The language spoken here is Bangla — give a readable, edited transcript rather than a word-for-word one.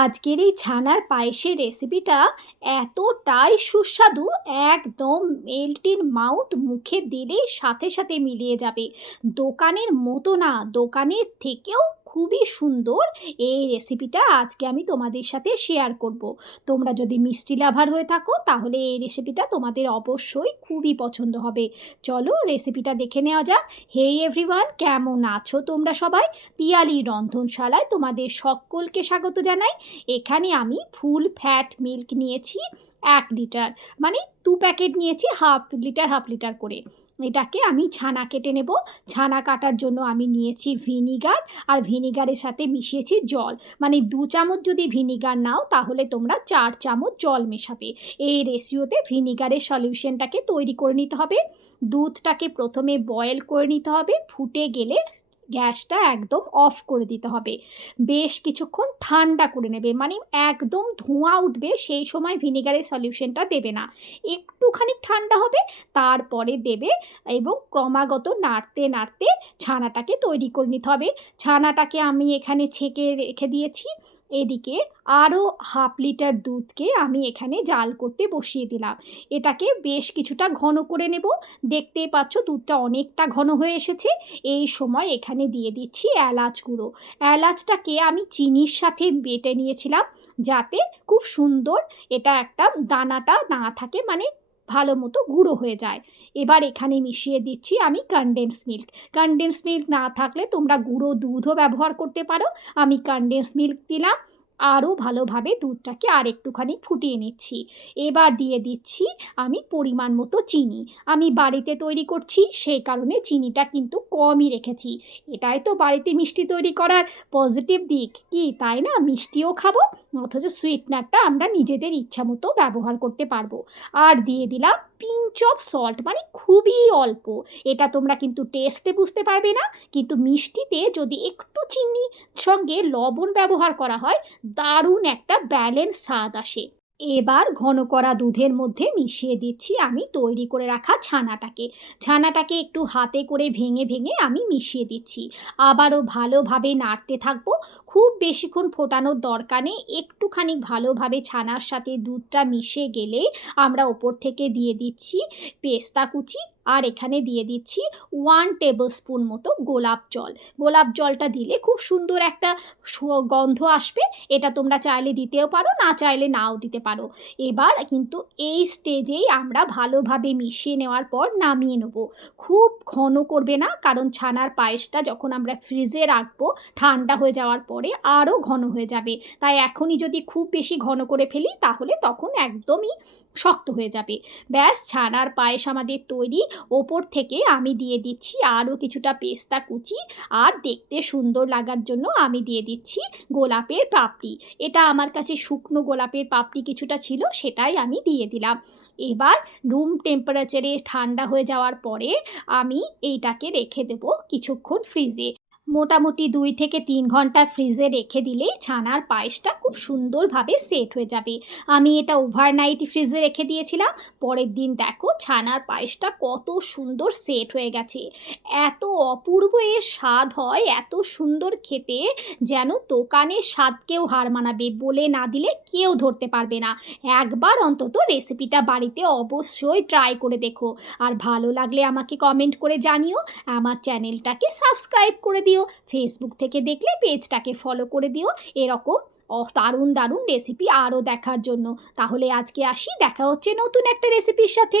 আজকের এই ছানার পায়েসের রেসিপিটা এতটাই সুস্বাদু, একদম মেল্ট ইন মাউথ, মুখে দিলেই সাথে সাথে মিলিয়ে যাবে। দোকানের মতো না, দোকানের থেকেও খুবই সুন্দর এই রেসিপিটা আজকে আমি তোমাদের সাথে শেয়ার করব। তোমরা যদি মিষ্টি লাভার হয়ে থাকো তাহলে এই রেসিপিটা তোমাদের অবশ্যই খুবই পছন্দ হবে। চলো রেসিপিটা দেখে নেওয়া যাক। হেই এভরিওয়ান, কেমন আছো তোমরা সবাই? পিয়ালি রন্ধনশালায় তোমাদের সকলকে স্বাগত জানাই। এখানে আমি ফুল ফ্যাট মিল্ক নিয়েছি 1 লিটার, মানে 2 প্যাকেট নিয়েছি, হাফ লিটার করে। এটাকে আমি ছানা কেটে নেব। ছানা কাটার জন্য আমি নিয়েছি ভিনিগার, আর ভিনিগারের সাথে মিশিয়েছি জল। মানে 2 চামচ যদি ভিনিগার নাও তাহলে তোমরা 4 চামচ জল মেশাবে। এই রেশিওতে ভিনিগারের সলিউশনটাকে তৈরি করে নিতে হবে। দুধটাকে প্রথমে বয়েল করে নিতে হবে, ফুটে গেলে গ্যাসটা একদম অফ করে দিতে হবে। বেশ কিছুক্ষণ ঠান্ডা করে নেবে, মানে একদম ধোঁয়া উঠবে সেই সময় ভিনেগারের সলিউশনটা দেবে না। একটুখানি ঠান্ডা হবে, তারপরে দেবে, এবং ক্রমাগত নাড়তে নাড়তে ছানাটাকে তৈরি করে নিতে হবে। ছানাটাকে আমি এখানে ছেঁকে রেখে দিয়েছি। এদিকে আরও হাফ লিটার দুধকে আমি এখানে জাল করতে বসিয়ে দিলাম। এটাকে বেশ কিছুটা ঘন করে নেব। দেখতেই পাচ্ছ দুধটা অনেকটা ঘন হয়ে এসেছে। এই সময় এখানে দিয়ে দিচ্ছি এলাচ গুঁড়ো। এলাচটাকে আমি চিনির সাথে বেটে নিয়েছিলাম, যাতে খুব সুন্দর এটা একটা দানাটা না থাকে, মানে ভালো মতো গুঁড়ো হয়ে যায়। এবার এখানে মিশিয়ে দিচ্ছি আমি কনডেন্স মিল্ক। কনডেন্স মিল্ক না থাকলে তোমরা গুঁড়ো দুধও ব্যবহার করতে পারো। আমি কনডেন্স মিল্ক দিলাম। আরও ভালোভাবে দুধটাকে আর একটুখানি ফুটিয়ে নিচ্ছি। এবার দিয়ে দিচ্ছি আমি পরিমাণ মতো চিনি। আমি বাড়িতে তৈরি করছি সেই কারণে চিনিটা কিন্তু কমই রেখেছি। এটাই তো বাড়িতে মিষ্টি তৈরি করার পজিটিভ দিক, কি তাই না? মিষ্টিও খাবো, অথচ সুইটনারটা আমরা নিজেদের ইচ্ছা মতো ব্যবহার করতে পারবো। আর দিয়ে দিলাম পিঞ্চ অফ সল্ট, মানে খুবই অল্প। এটা তোমরা কিন্তু টেস্টে বুঝতে পারবে না, কিন্তু মিষ্টিতে যদি একটু চিনি সঙ্গে লবণ ব্যবহার করা হয়, দারুণ একটা ব্যালেন্স স্বাদ আসে। এবার ঘন করা দুধের মধ্যে মিশিয়ে দিচ্ছি আমি তৈরি করে রাখা ছানাটাকে। ছানাটাকে একটু হাতে করে ভেঙে ভেঙে আমি মিশিয়ে দিচ্ছি। আবারও ভালোভাবে নাড়তে থাকবো। খুব বেশিক্ষণ ফোটানোর দরকার নেই, একটুখানি ভালোভাবে ছানার সাথে দুধটা মিশে গেলে আমরা ওপর থেকে দিয়ে দিচ্ছি পেস্তা কুচি, আর এখানে দিয়ে দিচ্ছি 1 টেবিল স্পুন মতো গোলাপ জল। গোলাপ জলটা দিলে খুব সুন্দর একটা গন্ধ আসবে। এটা তোমরা চাইলে দিতেও পারো, না চাইলে নাও দিতে পারো। এবার কিন্তু এই স্টেজেই আমরা ভালোভাবে মিশিয়ে নেওয়ার পর নামিয়ে নেব। খুব ঘন করবে না, কারণ ছানার পায়েসটা যখন আমরা ফ্রিজে রাখবো ঠান্ডা হয়ে যাওয়ার পরে আরও ঘন হয়ে যাবে। তাই এখনই যদি খুব বেশি ঘন করে ফেলি তাহলে তখন একদমই শক্ত হয়ে যাবে। ব্যাস, ছানার পায়েস আমাদের তৈরি। ওপর থেকে আমি দিয়ে দিচ্ছি আরও কিছুটা পেস্তা কুচি, আর দেখতে সুন্দর লাগার জন্য আমি দিয়ে দিচ্ছি গোলাপের পাপড়ি। এটা আমার কাছে শুকনো গোলাপের পাপড়ি কিছুটা ছিল, সেটাই আমি দিয়ে দিলাম। এবার রুম টেম্পারেচারে ঠান্ডা হয়ে যাওয়ার পরে আমি এইটাকে রেখে দেবো কিছুক্ষণ ফ্রিজে। মোটামুটি 2 থেকে 3 ঘন্টা ফ্রিজে রেখে দিলেই ছানার পায়েসটা খুব সুন্দরভাবে সেট হয়ে যাবে। আমি এটা ওভারনাইট ফ্রিজে রেখে দিয়েছিলাম। পরের দিন দেখো ছানার পায়েসটা কত সুন্দর সেট হয়ে গেছে। এত অপূর্ব এর স্বাদ হয়, এত সুন্দর খেতে, যেন দোকানের স্বাদকেও হার মানাবে, বলে না দিলে কেউ ধরতে পারবে না। একবার অন্তত রেসিপিটা বাড়িতে অবশ্যই ট্রাই করে দেখো। আর ভালো লাগলে আমাকে কমেন্ট করে জানিও। আমার চ্যানেলটাকে সাবস্ক্রাইব করে দিও। ফেসবুক থেকে দেখলে পেজটাকে ফলো করে দিও এরকম দারুণ দারুণ রেসিপি আরও দেখার জন্য। তাহলে আজকে আসি, দেখা হচ্ছে নতুন একটা রেসিপির সাথে।